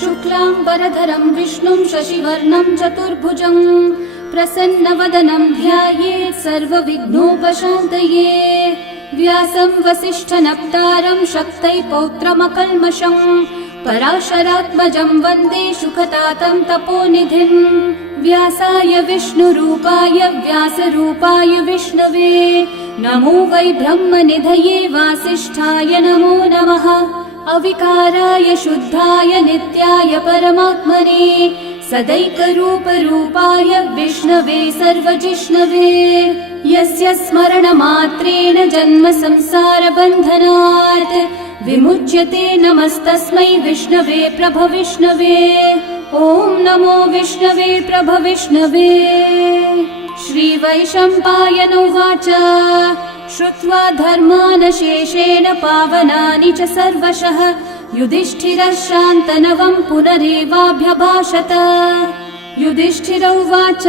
शुक्लांबरधरं विष्णुं शशिवर्णं चतुर्भुजं प्रसन्नवदनं ध्यायेत् सर्वविघ्नोपशान्तये। व्यासं वसिष्ठनप्तारं शक्तै पौत्रमकल्मषं पराशरात्मजं वन्दे शुकतातं तपोनिधिं। व्यासाय विष्णुरूपाय व्यासरूपाय विष्णवे नमो वै ब्रह्मनिधये वासिष्ठाय नमो नमः। अविकाराय शुद्धाय नित्याय परमात्मने सदैकरूपरूपाय विष्णवे सर्वजिष्णवे। यस्य स्मरणमात्रेण जन्म संसारबन्धनात् विमुच्यते नमस्तस्मै विष्णवे प्रभविष्णवे। ॐ नमो विष्णवे प्रभविष्णवे। श्रीवैशम्पायन उवाच श्रुत्वा धर्मानशेषेण पावनानि च सर्वशः युधिष्ठिरः शान्तनवं पुनरेवाभ्यभाषत। युधिष्ठिर उवाच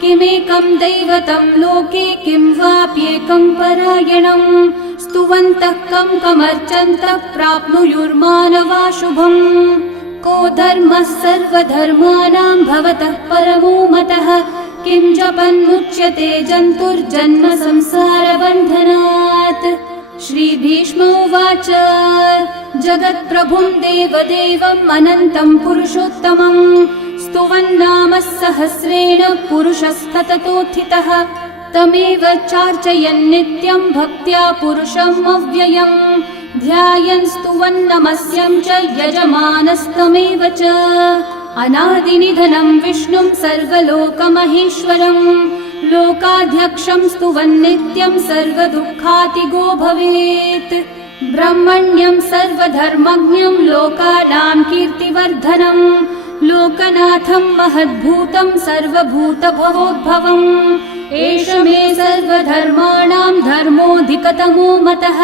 किमेकं दैवतं लोके किं वाप्येकं परायणं स्तुवन्तः कं कमर्चन्तः प्राप्नुयुर्मानवा शुभम्। को धर्मः सर्वधर्माणां भवतः परमो मतः किं जपन्मुच्यते जन्तुर्जन्म संसारबन्धनात्। श्रीभीष्म उवाच जगत्प्रभुं देवदेवम् अनन्तं पुरुषोत्तमं स्तुवन्नामः सहस्रेण पुरुषस्तततोत्थितः तमेव चार्चयन् नित्यं भक्त्या पुरुषम् अव्ययम् ध्यायन् स्तुवन्नमस्यं च यजमानस्तमेव च। अनादिनिधनं विष्णुं सर्वलोकमहेश्वरं लोकाध्यक्षं स्तुवन्नित्यं सर्वदुःखातिगो भवेत्। ब्रह्मण्यं सर्वधर्मज्ञं लोकानां कीर्तिवर्धनं लोकनाथं महद्भूतं सर्वभूतभवोद्भवम्। एष मे सर्वधर्माणां धर्मोऽधिकतमो मतः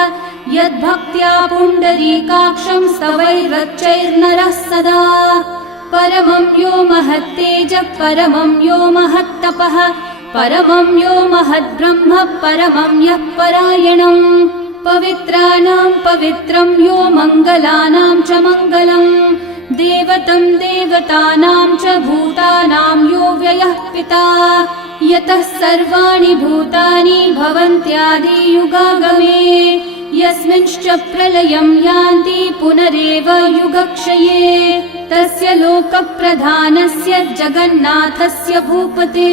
यद्भक्त्या पुण्डरीकाक्षं स्तवैरर्चैर्नरः सदा। परमं यो महत्तेजः परमं यो महत्तपः परमं यो महद्ब्रह्म परमं यः परायणं। पवित्राणां पवित्रं यो मङ्गलानां च मङ्गलं देवतं देवतानां च भूतानां यो व्ययः पिता यतः सर्वाणि भूतानि भवन्त्यादियुगागमे यस्मिंश्च प्रलयं यान्ति पुनरेव युगक्षये तस्य लोकप्रधानस्य जगन्नाथस्य भूपते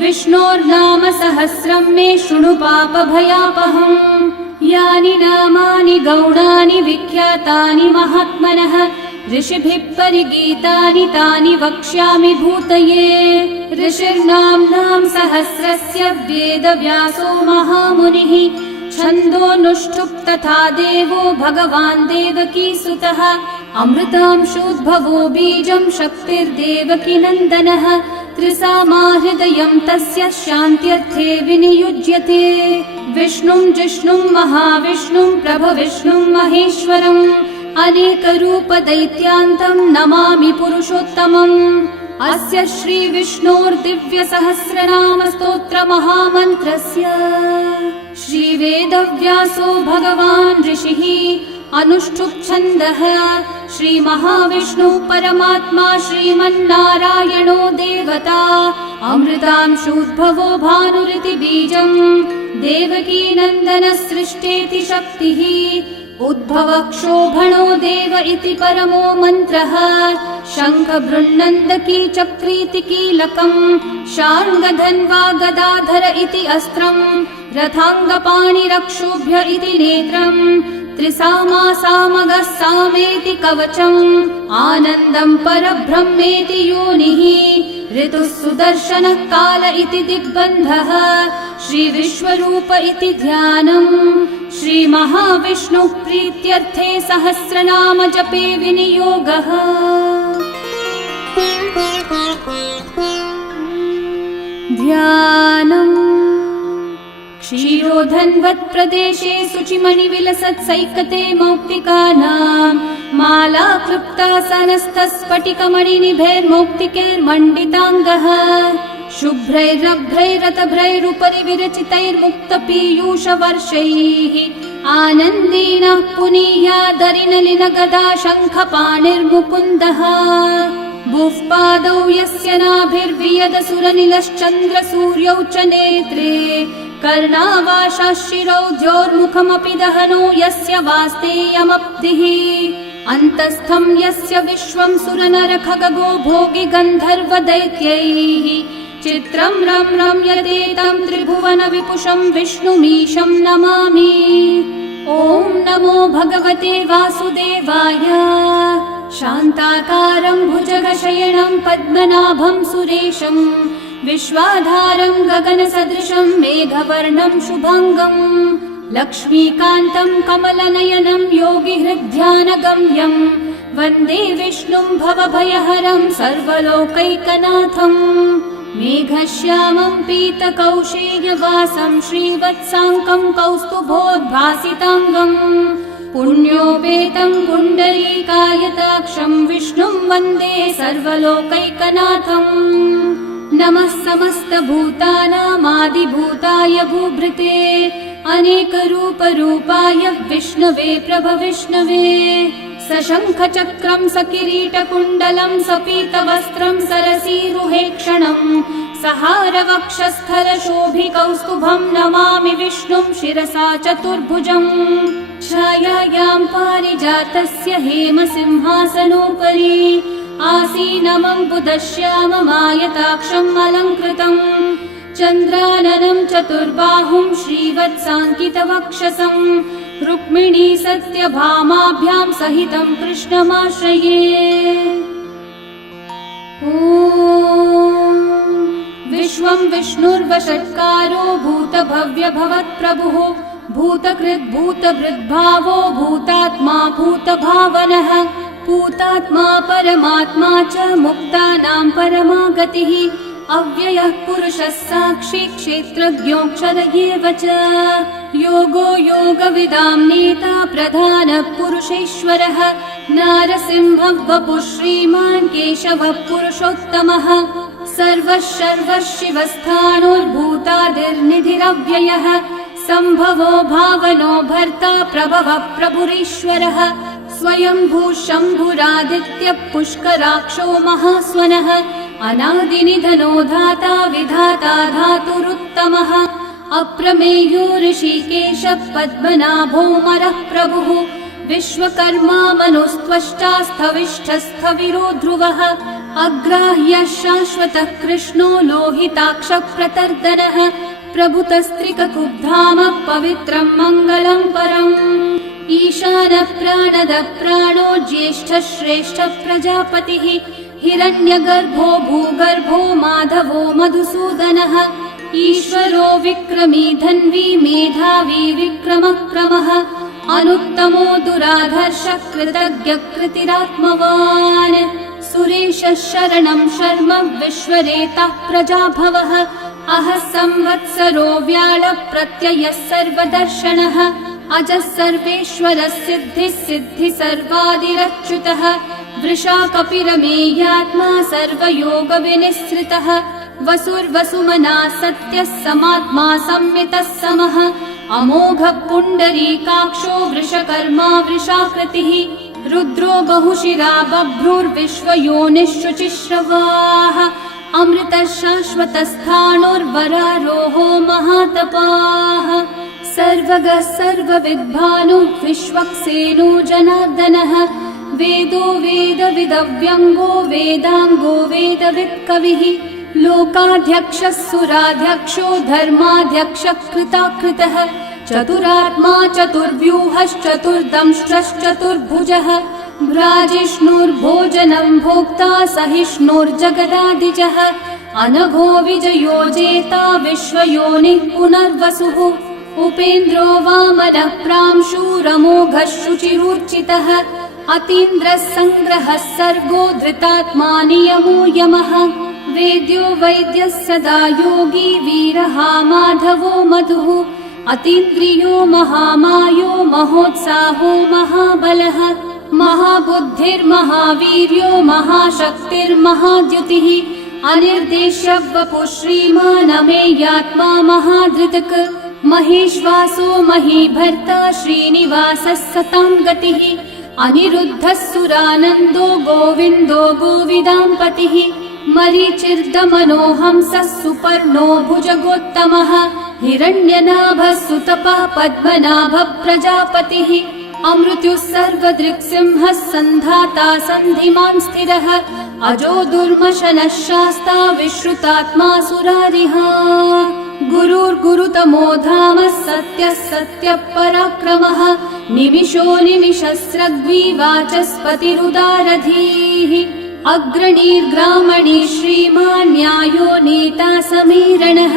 विष्णोर्नाम सहस्रं मे शृणु पापभयापहम्। यानि नामानि गौणानि विख्यातानि महात्मनः ऋषिभिः परिगीतानि तानि वक्ष्यामि भूतये। ऋषिर्नाम्नां सहस्रस्य वेदव्यासो महामुनिः छन्दोऽनुष्ठुप् तथा देवो भगवान् देवकीसुतः अमृतांशोद्भवो बीजं शक्तिर्देवकी नन्दनः त्रिसामा हृदयं तस्य शान्त्यर्थे विनियुज्यते। विष्णुं जिष्णुं महाविष्णुं प्रभविष्णुं महेश्वरम् अनेकरूपदैत्यान्तं नमामि पुरुषोत्तमम्। अस्य श्रीविष्णोर्दिव्यसहस्रनामस्तोत्रमहामन्त्रस्य श्रीवेदव्यासो भगवान् ऋषिः अनुष्ठुप्-छन्दः श्रीमहाविष्णुः परमात्मा श्रीमन्नारायणो देवता अमृतांशोद्भवो भानुरिति बीजम् देवकी नन्दनः सृष्टेति शक्तिः उद्भवक्षोभणो देव इति परमो मन्त्रः शङ्ख बृन्नन्दकी चक्रीति कीलकम् शार्ङ्गधन्वा गदाधर इति अस्त्रम् रथाङ्गपाणिरक्षोभ्य इति नेत्रम् त्रिसामा सामगः सामेति कवचम् आनन्दं परब्रह्मेति योनिः ऋतुः सुदर्शनः काल इति दिग्बन्धः श्रीविश्वरूप इति ध्यानम् श्रीमहाविष्णुः प्रीत्यर्थे सहस्रनाम जपे विनियोगः। ध्यानम् क्षीरोधन्वत्प्रदेशे शुचिमणिविलसत्सैकते मौक्तिकानां माला क्लृप्तासनस्थस्फटिकमणिनिभैर्मौक्तिकैर्मण्डिताङ्गः शुभ्रैरभ्रैरतभ्रैरुपरि विरचितैर्मुक्तपीयूषवर्षैः आनन्देन पुनीयादरिनलिनगदा शङ्खपाणिर्मुकुन्दः भुःपादौ यस्य नाभिर्वियदसुरनिलश्चन्द्रसूर्यौ च नेत्रे कर्णावाशाः शिरौ द्योर्मुखमपि दहनो यस्य वास्तेयमब्धिः अन्तस्थं यस्य विश्वं सुरनरखगो भोगि गन्धर्वदैत्यैः चित्रं रम्यते त्रिभुवन विपुषं विष्णुमीशं नमामि। ॐ नमो भगवते वासुदेवाय। शान्ताकारं भुजगशयनं पद्मनाभं सुरेशं विश्वाधारं गगनसदृशं मेघवर्णं शुभाङ्गं लक्ष्मीकान्तं कमलनयनं योगिहृद्ध्यानगम्यं वन्दे विष्णुं भवभयहरं सर्वलोकैकनाथं मेघश्यामं पीतकौशेयवासं श्रीवत्साङ्कं कौस्तुभोद्भासिताङ्गं पुण्योपेतं पुण्डरीकायताक्षं विष्णुं वन्दे सर्वलोकैकनाथम् नमः समस्तभूतानामादिभूताय भूभृते अनेकरूपरूपाय विष्णवे प्रभविष्णवे सशङ्खचक्रं सकिरीटकुण्डलं सपीतवस्त्रं सरसीरुहेक्षणं सहारवक्षस्थलशोभिकौस्तुभं नमामि विष्णुं शिरसा चतुर्भुजम् छायायां पारिजातस्य हेमसिंहासनोपरि आसीनमम्बुदश्याममायताक्षम् अलङ्कृतम् चन्द्राननं चतुर्बाहुं श्रीवत्साङ्कितवक्षसं रुक्मिणी सत्यभामाभ्यां सहितं कृष्णमाश्रये। ॐ विश्वं विष्णुर्वषट्कारो भूतभव्यभवत्प्रभुः भूतकृद्भूतभृद्भावो भूतात्मा भूतभावनः भूतात्मा परमात्मा च मुक्तानां परमागतिः अव्ययः पुरुषः साक्षी क्षेत्रज्ञोऽक्षर एव च योगो योगविदां नेता प्रधानः पुरुषेश्वरः नारसिंहः वपुः श्रीमान् केशवः पुरुषोत्तमः सर्वः शर्वः शिवस्थाणोर्भूतादिर्निधिरव्ययः सम्भवो भावनो भर्ता प्रभवः प्रभुरीश्वरः स्वयंभू शम्भुरादित्यः पुष्कराक्षो महास्वनः अनादिनिधनो धाता विधाता धातुरुत्तमः अप्रमेयो ऋषिकेशः पद्मनाभोऽमरः प्रभुः विश्वकर्मा मनुस्त्वष्टा स्थविष्ठस्थविरो ध्रुवः अग्राह्यः शाश्वतः कृष्णो लोहिताक्षः प्रतर्दनः प्रभुतस्त्रिककुब्धामः पवित्रं मङ्गलं परम् ईशानः प्राणदः प्राणो ज्येष्ठः श्रेष्ठः प्रजापतिः हिरण्यगर्भो भूगर्भो माधवो मधुसूदनः ईश्वरो विक्रमी धन्वी मेधावी विक्रमक्रमः अनुत्तमो दुराधर्षः कृतज्ञः कृतिरात्मवान् सुरेशः शरणं शर्म विश्वरेतः प्रजाभवः अहः संवत्सरो व्याळः प्रत्ययः सर्वदर्शनः अजः सर्वेश्वरः सिद्धिः सिद्धिः सर्वादिरच्युतः वृषा कपिरमेयात्मा सर्वयोगविनिःसृतः वसुर्वसुमना सत्यः समात्मा संमितः समः अमोघः पुण्डरीकाक्षो वृषकर्मा वृषाकृतिः रुद्रो बहुशिरा बभ्रुर्विश्वयोनिः शुचिश्रवाः अमृतः शाश्वतस्थाणोर्वरारोहो महातपाः सर्वगः सर्वविद्भानुः विश्वक्सेनो जनार्दनः वेदो वेदविदव्यङ्गो वेदाङ्गो वेदवित्कविः लोकाध्यक्षः सुराध्यक्षो धर्माध्यक्षः कृताकृतः चतुरात्मा चतुर्व्यूहश्चतुर्दंष्ट्रश्चतुर्भुजः भ्राजिष्णुर्भोजनं भोक्ता सहिष्णुर्जगदादिजः अनघो विजयो जेता विश्वयोनिः पुनर्वसुः उपेन्द्रो वामनः प्रांशुरमोघः शुचिरूर्चितः अतीन्द्रः सङ्ग्रहः सर्गो धृतात्मा नियमो यमः वेद्यो वैद्यः सदा योगी वीरः माधवो मधुः अतीन्द्रियो महामायो महोत्साहो महाबलः महाबुद्धिर्महावीर्यो महाशक्तिर्महाद्युतिः अनिर्देश्य वपुः श्रीमान् अमेयात्मा महाधृतक् महेश्वासो महीभर्ता श्रीनिवासः सतां गतिः अनिरुद्धः सुरानन्दो गोविन्दो गोविदाम्पतिः मरीचिर्दमनोहंसः सुपर्णो भुजगोत्तमः हिरण्यनाभः सुतपः पद्मनाभः प्रजापतिः अमृत्युः सर्वदृक्सिंहः सन्धाता सन्धिमान् स्थिरः अजो दुर्मशनः शास्ता विश्रुतात्मा सुरारिः गुरुर्गुरुतमो धामः सत्यः सत्यः पराक्रमः निमिषो निमिषस्रग्वी वाचस्पतिरुदारधीः अग्रणीर्ग्रामणी श्रीमान् न्यायो नेता समीरणः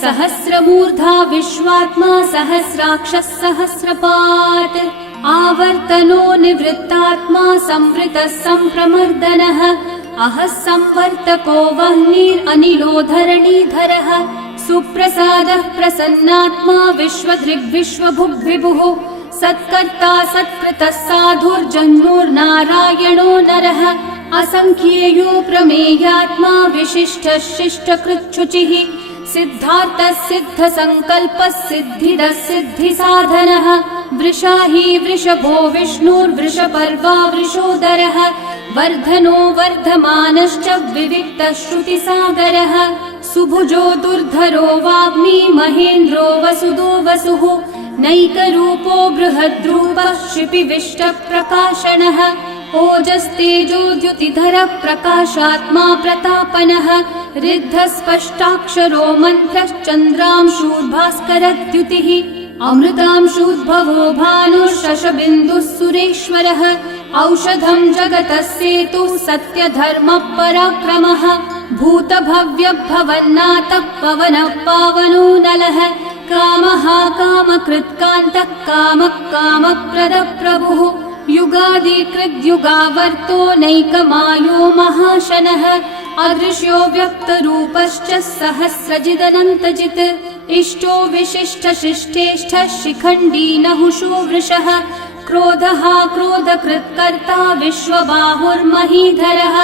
सहस्रमूर्धा विश्वात्मा सहस्राक्षः सहस्रपात् आवर्तनो निवृत्तात्मा संवृतः सम्प्रमर्दनः अहः संवर्तको वह्निरनिलो धरणीधरः सुप्रसादः प्रसन्नात्मा विश्वदृग्विश्वभुग्विभुः सत्कर्ता सत्कृतः साधुर्जन्मोर्नारायणो नरः असंख्येयो प्रमेयात्मा विशिष्टः शिष्टकृच्छुचिः सिद्धार्थः सिद्धसङ्कल्पः सिद्धिदः सिद्धिसाधनः वृषाही वृषभो विष्णुर्वृषपर्वा वृषोदरः वर्धनो वर्धमानश्च विविक्तः श्रुतिसागरः सुभुजो दुर्धरो वाग्मी महेन्द्रो वसुदो वसुः नैकरूपो बृहद्रूपः क्षिपिविष्टप्रकाशनः ओजस्तेजोद्युतिधरः प्रकाशात्मा प्रतापनः रिद्धस्पष्टाक्षरो मन्त्रश्चन्द्रांशूर्भास्करद्युतिः अमृतांशूद्भवो भानुः शशबिन्दुः सुरेश्वरः औषधं जगतः सेतुः सत्यधर्मः पराक्रमः भूतभव्यभवन्नाथः पवनः पावनो नलः कामः कामकृत्कान्तः कामः कामप्रदः प्रभुः युगादिकृद्युगावर्तो नैकमायो महाशनः अदृश्यो व्यक्तरूपश्च सहस्रजिदनन्तजित् इष्टो विशिष्टशिष्टेष्ठः शिखण्डी नहुषो वृषः क्रोधः क्रोधकृत्कर्ता विश्वबाहुर्महीधरः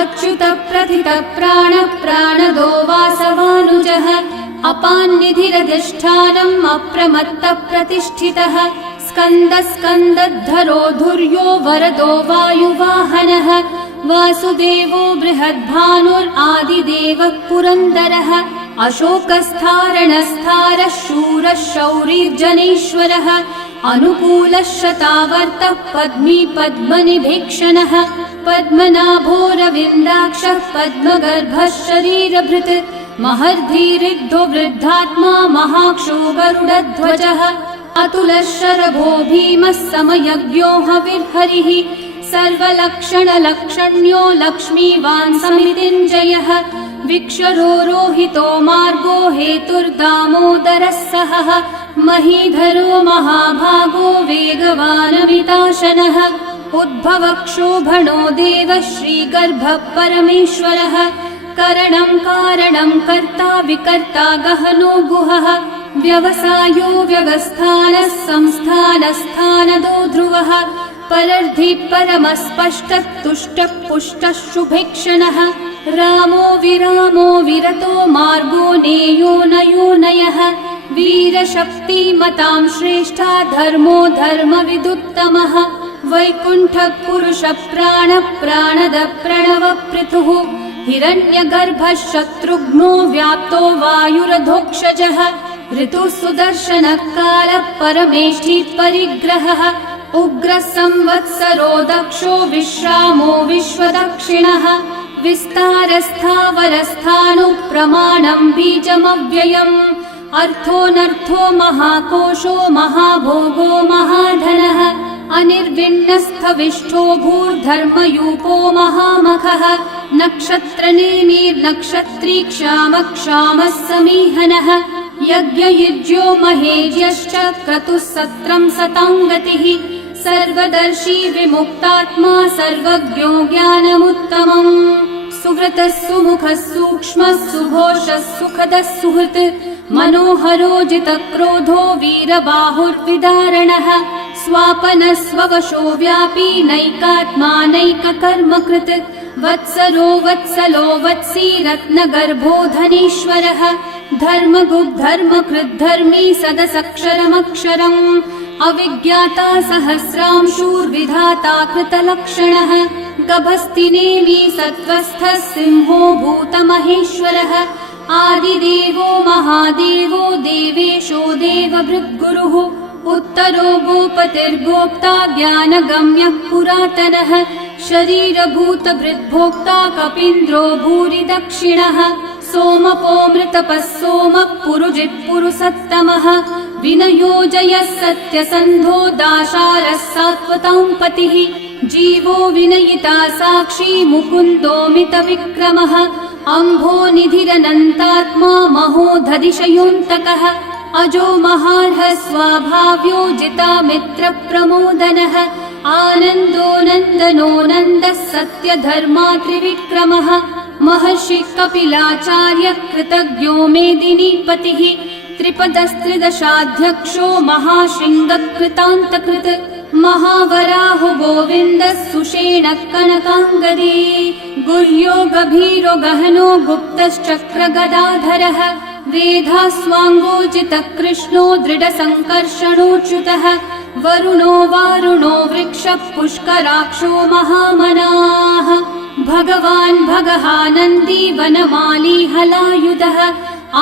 अच्युतः प्रथितः प्राणः प्राणदो वासवानुजः अपान्निधिरधिष्ठानम् अप्रमत्तः प्रतिष्ठितः स्कन्दः स्कन्दद्धरो धुर्यो वरदो वायुवाहनः वासुदेवो बृहद्भानुरादिदेवः पुरन्दरः अशोकस्थारणस्थारः शूरः शौरिर्जनेश्वरः अनुकूलः शतावर्तः पद्मी पद्मनिभीक्षणः पद्मनाभोरविन्दाक्षः पद्मगर्भः शरीरभृत् महर्धिरिग्धो वृद्धात्मा महाक्षो गरुडध्वजः अतुलः शरभो भीमः समयज्ञो हविर्हरिः सर्वलक्षणलक्षण्यो लक्ष्मीवान् समितिञ्जयः विक्षरो रोहितो मार्गो हेतुर्दामोदरः सहः महीधरो महाभागो वेगवानमिताशनः उद्भवक्षोभणो देवः श्रीगर्भः परमेश्वरः करणं कारणं कर्ता विकर्ता गहनो गुहः व्यवसायो व्यवस्थानः संस्थानस्थानदो ध्रुवः परर्धि परमस्पष्टः तुष्टः पुष्टः शुभेक्षणः रामो विरामो विरतो मार्गो नेयो नयो नयः वीरशक्तिमतां श्रेष्ठा धर्मो धर्मविदुत्तमः वैकुण्ठः पुरुषः प्राणः प्राणदः प्रणवपृथुः हिरण्यगर्भः शत्रुघ्नो व्याप्तो वायुरधोक्षजः ऋतुः सुदर्शनः कालः परमेष्ठी परिग्रहः उग्रः संवत्सरो दक्षो विश्रामो विश्वदक्षिणः विस्तारस्थावरस्थाणु प्रमाणं बीजमव्ययम् अर्थोऽनर्थो महाकोशो महाभोगो महाधनः अनिर्विण्णस्थविष्ठो भूर्धर्मयूपो महामखः नक्षत्रनेमिर्नक्षत्री क्षामः समीहनः यज्ञयुज्यो महेज्यश्च क्रतुः सत्रं सताङ्गतिः सर्वदर्शी विमुक्तात्मा सर्वज्ञो ज्ञानमुत्तमम् सुव्रतः सुमुखः सूक्ष्मः सुघोषः सुखदः सुहृत् मनोहरो जितक्रोधो वीरबाहुर्विदारणः स्वापनः स्ववशो व्यापी नैकात्मा नैककर्मकृत् वत्सरो वत्सलो वत्सी रत्नगर्भो धनीश्वरः धर्मगुग्धर्मकृद्धर्मी सदसक्षरमक्षरम् अविज्ञाता सहस्रांशूर्विधाता कृतलक्षणः गभस्तिनेमि सत्त्वस्थः सिंहो भूतमहेश्वरः आदिदेवो महादेवो देवेशो देवभृद्गुरुः उत्तरो गोपतिर्गोप्ता ज्ञानगम्यः पुरातनः शरीरभूतभृद्भोक्ता कपीन्द्रो भूरि दक्षिणः सोमपो मृतपः सोमः पुरुजित्पुरुसत्तमः विनयोजयः सत्यसन्धो दाशारः सात्वतां पतिः जीवो विनयिता साक्षी मुकुन्दोमितविक्रमः अम्भो निधिरनन्तात्मा महोदधिशयोऽन्तकः अजो महार्हः स्वाभाव्यो जितामित्रप्रमोदनः आनन्दो नन्दनो नन्दः सत्यधर्मा त्रिविक्रमः महर्षि कपिलाचार्य कृतज्ञो मेदिनीपतिः त्रिपदस्त्रिदशाध्यक्षो महाशृङ्गकृतान्तकृत् महावराहो गोविन्दः सुषेणः कनकाङ्गदी गुह्यो गभीरो गहनो गुप्तश्चक्रगदाधरः वेधास्वाङ्गोजितः कृष्णो दृढसङ्कर्षणोच्युतः वरुणो वारुणो वृक्षः पुष्कराक्षो महामनाः भगवान् भगहानन्दी वनमाली हलायुधः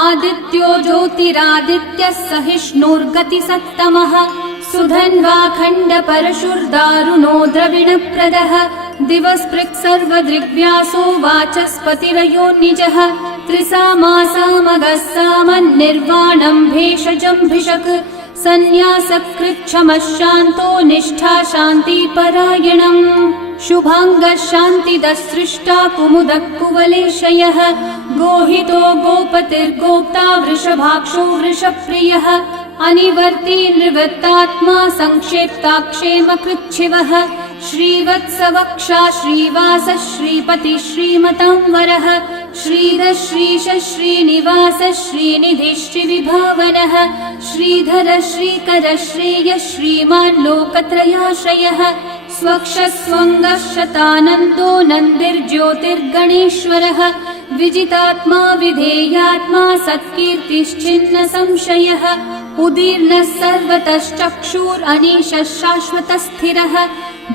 आदित्यो ज्योतिरादित्यः सहिष्णुर्गतिसत्तमः सुधन्वाखण्ड परशुर्दारुणो द्रविणप्रदः दिवस्पृक् सर्वदृग्व्यासो वाचस्पतिरयो निजः त्रिसामासामगः सामन्निर्वाणं भेषजम्भिषक् सन्न्यासकृच्छमः शान्तो निष्ठा शान्तिपरायणम् शुभाङ्गः शान्तिदः सृष्टा कुमुदः कुवलेशयः गोहितो गोपतिर्गोप्ता वृषभाक्षो वृषप्रियः अनिवर्ती निवृत्तात्मा संक्षेप्ताक्षेमकृच्छिवः श्रीवत्सवक्षा श्रीवास श्रीपति श्रीमतांवरः श्रीधर श्रीश श्रीनिवास श्रीनिधि श्रीविभावनः श्रीधर श्रीकर श्रेय श्रीमान् लोकत्रयाश्रयः स्वक्षस्वङ्गः शतानन्दो नन्दिर्ज्योतिर्गणेश्वरः विजितात्मा विधेयात्मा सत्कीर्तिश्चिन्न संशयः उदीर्णः सर्वतश्चक्षुरनीशः शाश्वतस्थिरः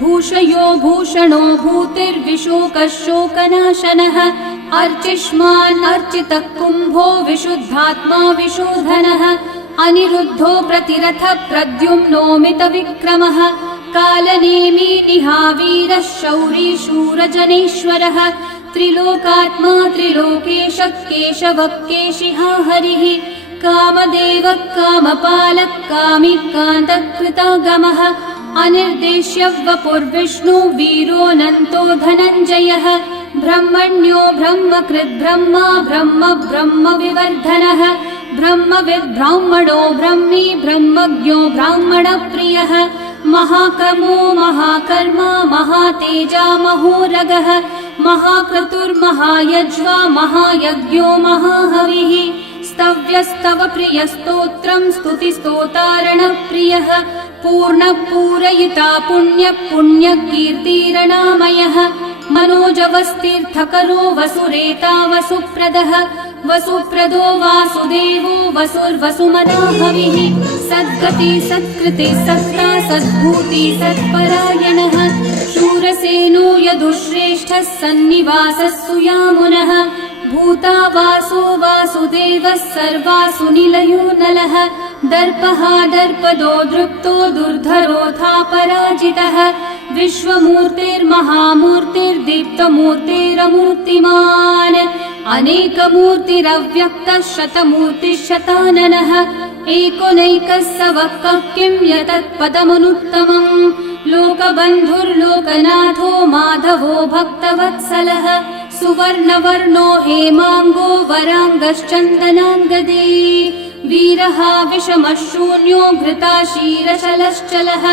भूषयो भूषणो भूतिर्विशोकः शोकनाशनः अर्चिष्मान् अर्चितः कुम्भो विशुद्धात्मा विशोधनः अनिरुद्धो प्रतिरथः प्रद्युम्नोमितविक्रमः कालनेमी निहावीरः शौरी शूरजनेश्वरः त्रिलोकात्मा त्रिलोकेशः केशवः केशिहा हरिः कामदेवः कामपालः कामी कान्तः कृतागमः अनिर्देश्य वपुर्विष्णु वीरोऽनन्तो धनञ्जयः ब्रह्मण्यो ब्रह्मकृद् ब्रह्मा ब्रह्म ब्रह्म विवर्धनः ब्रह्मविद् ब्राह्मणो ब्रह्मी ब्रह्मज्ञो ब्राह्मणप्रियः महाकर्मो महाकर्मा महातेजा महोरगः महाक्रतुर्महायज्वा महायज्ञो महाहविः स्तव्यस्तव प्रियस्तोत्रं स्तुतिस्तोतारणप्रियः पूर्णपूरयिता पुण्यकीर्तिरणामयः मनोजवस्तीर्थकरो वसुरेता वसुप्रदः वसुप्रदो वासुदेवो वसुर्वसुमदाहविः सद्गति सत्कृति सत्ता सद्भूति सत्परायणः शूरसेनो यदुश्रेष्ठः सन्निवासः सुयामुनः भूता वासो वासुदेवः सर्वासु निलयो नलः दर्पः दर्पदो दृप्तो दुर्धरोऽथा पराजितः विश्वमूर्तिर्महामूर्तिर्दीप्तमूर्तिरमूर्तिमान् अनेकमूर्तिरव्यक्तः शतमूर्तिशताननः एकोनैकः स वः किं यतत्पदमनुत्तमम् लोकबन्धुर्लोकनाथो माधवो भक्तवत्सलः सुवर्णवर्णो हेमाङ्गो वराङ्गश्चन्दनाङ्गदे वीरः विषमः शून्यो घृताशीरशलश्चलः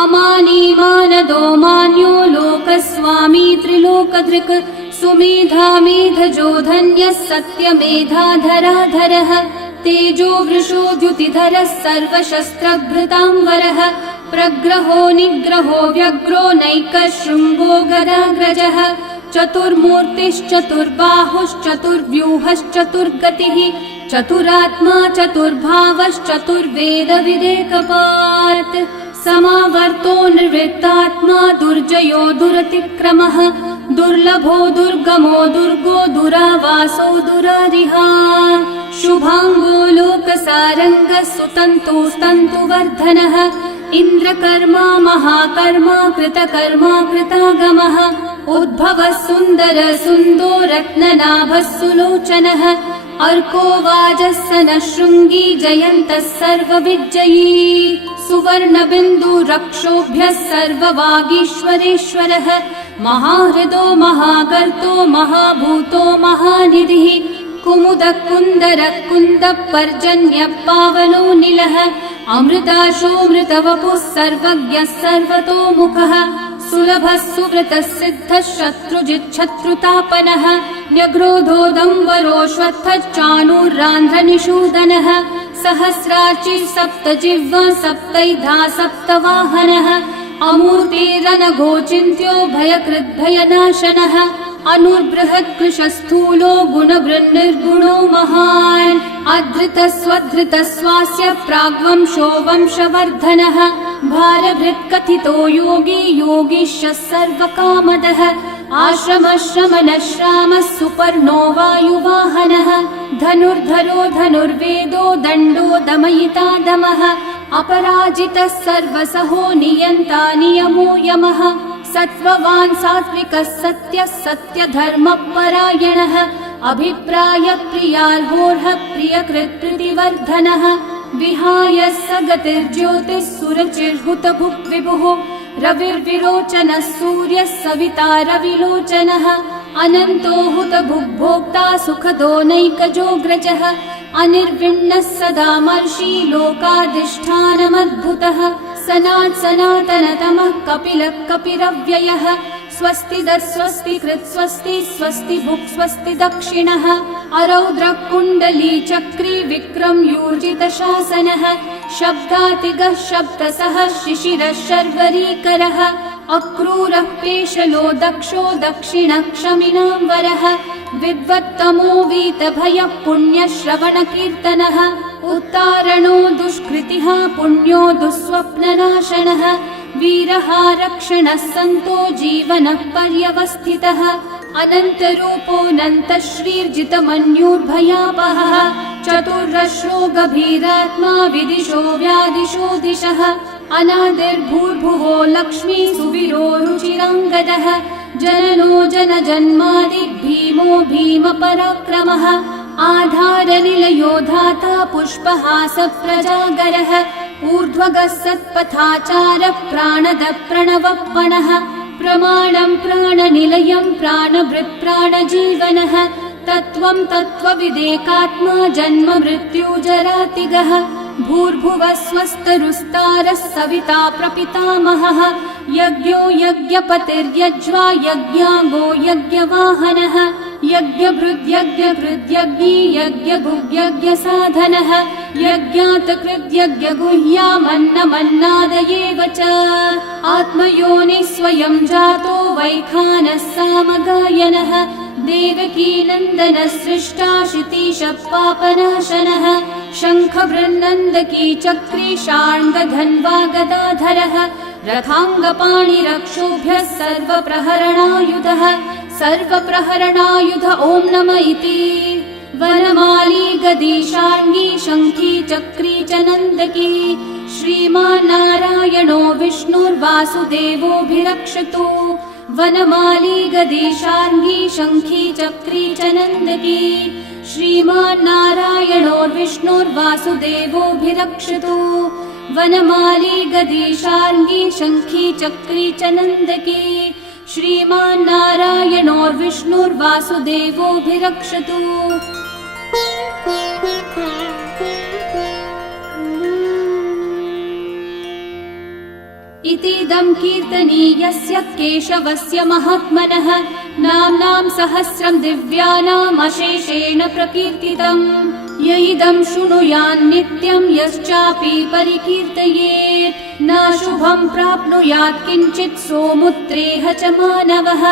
अमानी मानदो मान्यो लोकस्वामी त्रिलोकधृक् सुमेधा मेधजो धन्यः सत्यमेधाधराधरः तेजो वृषो द्युतिधरः सर्वशस्त्रभृताम्बरः प्रग्रहो निग्रहो व्यग्रो नैकः शृङ्गो गदाग्रजः चतुर्मूर्तिश्चतुर्बाहुश्चतुर्व्यूहश्चतुर्गतिः चतुरात्मा चतुर्भावश्चतुर्वेदविदेकपात् समावर्तो निर्वृत्तात्मा दुर्जयो दुरतिक्रमः दुर्लभो दुर्गमो दुर्गो दुरावासो दुरारिहा शुभाङ्गो लोकसारङ्गः सुतन्तुस्तन्तुवर्धनः इन्द्रकर्मा महाकर्मा कृतकर्मा कृतागमः उद्भवः सुन्दर सुन्दो रत्ननाभः सुलोचनः अर्को वाजस्सनः शृङ्गी जयन्तः सर्वविजयी सुवर्णबिन्दु रक्षोभ्यः सर्ववागीश्वरेश्वरः महाहृदो महाकर्तो महाभूतो महानिधिः कुमुदः कुन्दरः कुन्दः पर्जन्यः पावनो निलः अमृताशोऽमृतवपुः सर्वज्ञः सर्वतोमुखः सुलभः सुव्रतः सिद्धः शत्रुजिच्छत्रुतापनः न्यग्रोधोदंवरोऽश्वत्थः चाणूरान्ध्रनिषूदनः सहस्रार्ची सप्तजिह्वा सप्तैधा सप्तवाहनः अमूर्तिरनघोचिन्त्यो भयकृद्भयनाशनः अनुर्बृहत्कृशस्थूलो गुणवृन्निर्गुणो महान् अधृतस्वधृतस्वास्य प्राग्वंशो वंशवर्धनः भारभृत्कथितो योगी योगीशः सर्वकामदः आश्रमश्रमणश्रामः सुपर्णो वायुवाहनः धनुर्धरो धनुर्वेदो दण्डो दमयिता दमः अपराजितः सर्वसहो नियन्ता नियमो यमः सत्त्ववान् सात्विकः सत्यः सत्यधर्मपरायणः अभिप्रायप्रियार्होर्हः प्रियकृत्प्रीतिवर्धनः विहाय स गतिर्ज्योतिः सुरचिर्हुतभुक् विभुः रविर्विरोचनः सूर्यः सविता रविलोचनः अनन्तो हुतभुग्भोक्ता सुखदो नैकजोऽग्रजः अनिर्विण्णः सदा मर्षि लोकाधिष्ठानमद्भुतः सनातनतमः कपिलः कपिरव्ययः स्वस्तिदः स्वस्तिकृत् स्वस्ति स्वस्ति भुक् स्वस्ति दक्षिणः अरौद्रः कुण्डली चक्री विक्रमयूर्जितशासनः शब्दातिगः शब्दसः शिशिरः शर्वरीकरः अक्रूरः पेशलो दक्षो दक्षिणः क्षमिनाम्बरः विद्वत्तमो वीतभयः पुण्यश्रवणकीर्तनः उत्तारणो दुष्कृतिः पुण्यो दुःस्वप्ननाशनः वीरः रक्षणः सन्तो जीवनः पर्यवस्थितः अनन्तरूपोऽनन्तश्रीर्जितमन्युर्भयापहः चतुर्रश्रो गभीरात्मा विदिशो व्यादिशो दिशः अनादिर्भूर्भुवो लक्ष्मी सुवीरो रुचिराङ्गदः जननो जनजन्मादि भीमो भीमपराक्रमः आधारनिलयो धाता पुष्पहास प्रजागरः ऊर्ध्वगः सत्पथाचारः प्राणदः प्रणवपणः प्रमाणं प्राणनिलयं प्राणभृत् प्राणजीवनः तत्त्वं तत्त्वविदेकात्मा जन्म मृत्युजरातिगः भूर्भुवः स्वस्तरुस्तारः सविता प्रपितामहः यज्ञो यज्ञपतिर्यज्वा यज्ञाङ्गो यज्ञवाहनः यज्ञभृद्यज्ञकृद्यज्ञी यज्ञभुग्यज्ञसाधनः यज्ञातकृद्यज्ञगुह्यामन्नमन्नादयेव च आत्मयोनिः स्वयं जातो वैखानः सामगायनः देवकीनन्दनः सृष्टा शितीशः पापनाशनः शङ्खबृन्नन्दकी चक्री शार्ङ्गधन्वा गदाधरः रथाङ्गपाणिरक्षोभ्यः सर्वप्रहरणायुधः सर्वप्रहरणायुध ॐ नम इति वनमाली गदी शार्ङ्गी शङ्खी चक्री च नन्दकी श्रीमान्नारायणो विष्णुर्वासुदेवोऽभिरक्षतु वनमाली गदी शार्ङ्गी शङ्खी चक्री च नन्दकी श्रीमान्नारायणो विष्णुर्वासुदेवोऽभिरक्षतु वनमाली गदी शार्ङ्गी शङ्खी चक्री च नन्दकी श्रीमान्नारायणो विष्णुर्वासुदेवोऽभिरक्षतु इतीदं कीर्तनीयस्य केशवस्य महात्मनः नाम्नां सहस्रं दिव्यानामशेषेण प्रकीर्तितम्। य इदं शृणुयान् नित्यं यश्चापि परिकीर्तयेत् नाशुभं प्राप्नुयात् किञ्चित् सोमुत्रेह च मानवः।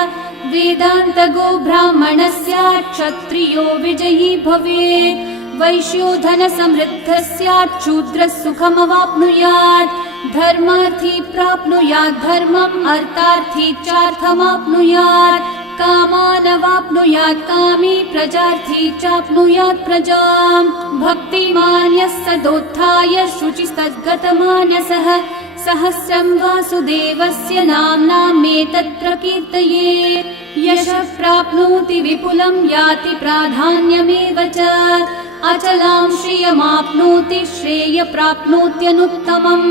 वेदान्तगो ब्राह्मणः स्यात् क्षत्रियो विजयी भवेत् वैश्यो धनसमृद्धः स्यात् शूद्रः सुखमवाप्नुयात् धर्मार्थी प्राप्नुयात् धर्मम् अर्थार्थी चार्थमाप्नुयात् कामानवाप्नुयात् कामी प्रजार्थी चाप्नुयात् प्रजाम्। भक्तिमान् यः सदोत्थाय शुचिस्तद्गतमानसः सहस्रं वासुदेवस्य नाम्नामेतत् प्रकीर्तये। यशः प्राप्नोति विपुलं याति प्राधान्यमेव च अचलां श्रियमाप्नोति श्रेय प्राप्नोत्यनुत्तमम्।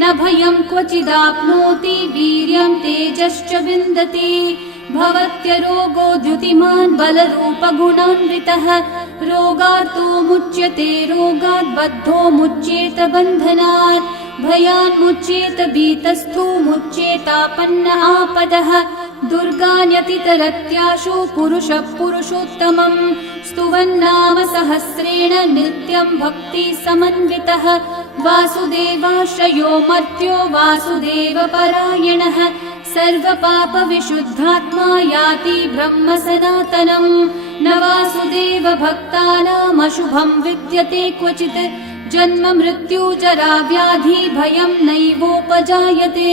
न भयं क्वचिदाप्नोति वीर्यं तेजश्च विन्दति भवत्यरोगो द्युतिमान् बलरूपगुणान्वितः। रोगार्तो मुच्यते रोगात् बद्धो मुच्येत बन्धनात् भयान् मुच्येत भीतस्थो मुच्येतापन्न आपदः। दुर्गान्यतितरत्याशु पुरुषः पुरुषोत्तमम् स्तुवन्नाम सहस्रेण नित्यं भक्ति समन्वितः। वासुदेवाश्रयो मर्त्यो वासुदेवपरायणः सर्वपाप विशुद्धात्मा याति ब्रह्म सनातनम्। न वासुदेव भक्तानामशुभं विद्यते क्वचित् जन्म मृत्यु जरा व्याधि भयं नैवोपजायते।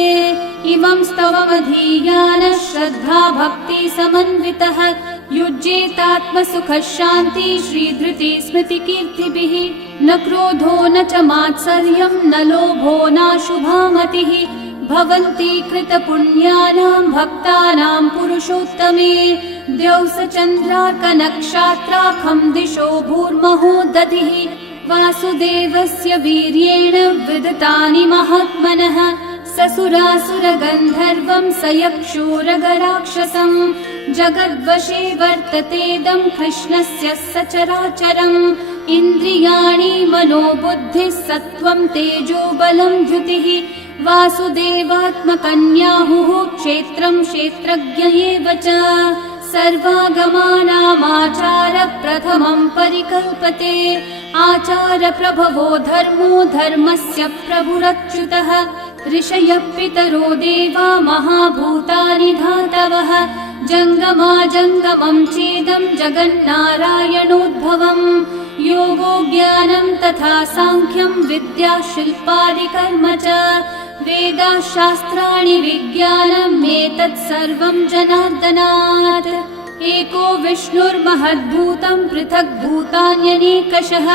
इमं स्तवमधीयानः श्रद्धा भक्ति समन्वितः युज्येतात्मसुखः शान्ति श्रीधृति स्मृति कीर्तिभिः। न क्रोधो न च मात्सर्यं न लोभो नाशुभा मतिः भवन्ति कृतपुण्यानां भक्तानां पुरुषोत्तमे। द्यौस चन्द्रार्कनक्षत्राखं दिशो भूर्महो दधिः वासुदेवस्य वीर्येण विदतानि महात्मनः। ससुरासुरगन्धर्वं स यक्षोरगराक्षसम् जगद्वशे वर्ततेदं कृष्णस्य सचराचरम्। इन्द्रियाणि मनोबुद्धिः सत्त्वं तेजो बलं द्युतिः वासुदेवात्मकन्याहुः क्षेत्रं क्षेत्रज्ञ एव च। सर्वागमानामाचार प्रथमं परिकल्पते आचार प्रभवो धर्मो धर्मस्य प्रभुरच्युतः। ऋषयः पितरो देवा महाभूतानि धातवः जङ्गमाजङ्गमं चेदं जगन्नारायणोद्भवम्। योगो ज्ञानं तथा साङ्ख्यं विद्या शिल्पादिकर्म च वेदाः शास्त्राणि विज्ञानमेतत् सर्वं जनार्दनात्। एको विष्णुर्महद्भूतं पृथग्भूतान्यनेकशः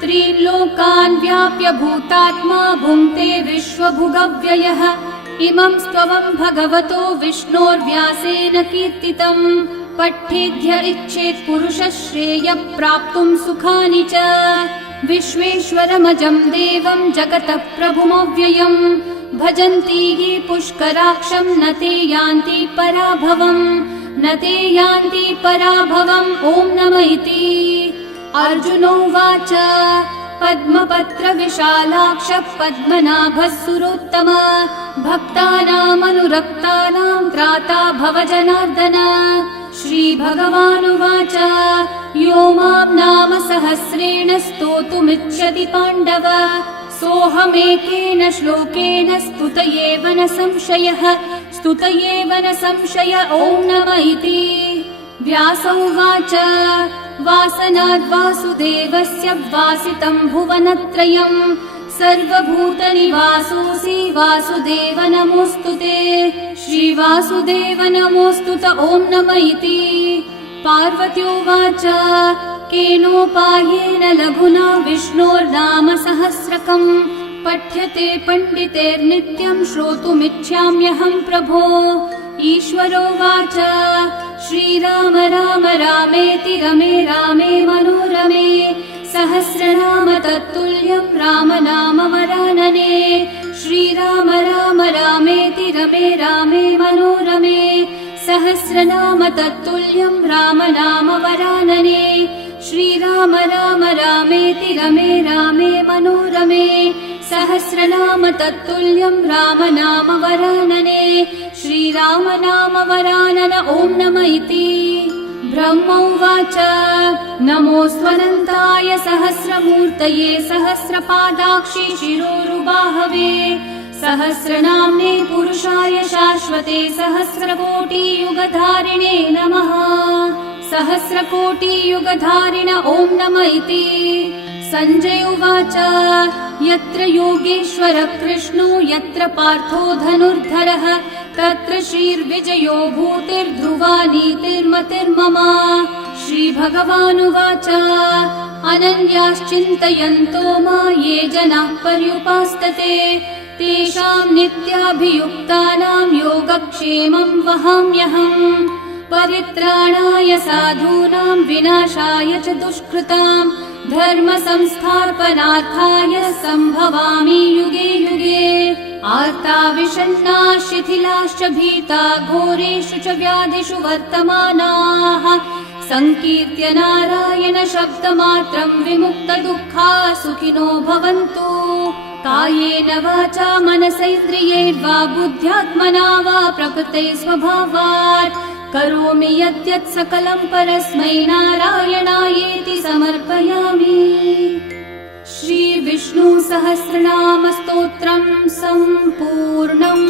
त्रीन् लोकान् व्याप्य भूतात्मा भुङ्क्ते विश्वभुगव्ययः। इमं स्तवं भगवतो विष्णोर्व्यासेन कीर्तितम् पठेद्य इच्छेत् पुरुषः श्रेयः प्राप्तुं सुखानि च। विश्वेश्वरमजं देवं जगतः प्रभुमव्ययम् भजन्ति ये पुष्कराक्षं न ते यान्ति पराभवम् न ते यान्ति पराभवम्। ॐ नमः इति। अर्जुनोवाच पद्मपत्रविशालाक्षः पद्मनाभः सुरोत्तम भक्तानामनुरक्तानां त्राता भव जनार्दन। श्रीभगवानुवाच यो मां नाम सहस्रेण स्तोतुमिच्छति पाण्डव सोऽहमेकेन श्लोकेन स्तुत एव न संशयः स्तुत एव न संशय। ॐ नमः इति। व्यास उवाच वासनाद् वासुदेवस्य वासितं भुवनत्रयम् सर्वभूतनिवासोऽसि वासुदेव नमोऽस्तु ते। श्रीवासुदेव नमोऽस्तु त। ॐ नमः इति। पार्वत्योवाच केनोपायेन लघुना विष्णोर्नाम सहस्रकम् पठ्यते पण्डितेर्नित्यं श्रोतुमिच्छाम्यहं प्रभो। ईश्वरोवाच श्रीराम राम रामेति रमे रामे मनोरमे सहस्रनाम तत्तुल्यं राम नाम वरानने। श्रीराम राम रामेति रमे रामे मनोरमे सहस्रनाम तत्तुल्यं राम नाम वरानने। श्रीराम राम रामेति रमे रामे मनोरमे सहस्रनाम तत्तुल्यं रामनाम वरानने श्रीरामनाम वरानन ॐ नम इति ब्रह्म उवाच नमोऽस्त्वनन्ताय सहस्रमूर्तये सहस्रपादाक्षि शिरोरुबाहवे सहस्रनाम्ने पुरुषाय शाश्वते सहस्रकोटियुगधारिणे नमः सहस्रकोटियुगधारिण ॐ नम इति सञ्जय उवाच यत्र योगेश्वर कृष्णो यत्र पार्थो धनुर्धरः तत्र श्रीर्विजयो भूतिर्ध्रुवा नीतिर्मतिर्मम श्रीभगवानुवाच अनन्याश्चिन्तयन्तो मा ये जनाः पर्युपासते तेषां नित्याभियुक्तानां योगक्षेमं वहाम्यहम् परित्राणाय साधूनां विनाशाय च दुष्कृतां धर्म संस्थापनार्थाय सम्भवामि युगे युगे आर्ता विषण्णा शिथिलाश्च भीता घोरेषु च व्याधिषु वर्तमानाः संकीर्त्य नारायण शब्दमात्रं विमुक्तदुःखा सुखिनो भवन्तु कायेन वाचा मनसैन्द्रियैर्वा बुद्ध्यात्मना वा प्रकृते स्वभावात् करोमि यद्यत् सकलं परस्मै नारायणायेति समर्पयामि। श्री विष्णु सहस्रनाम स्तोत्रं सम्पूर्णम्।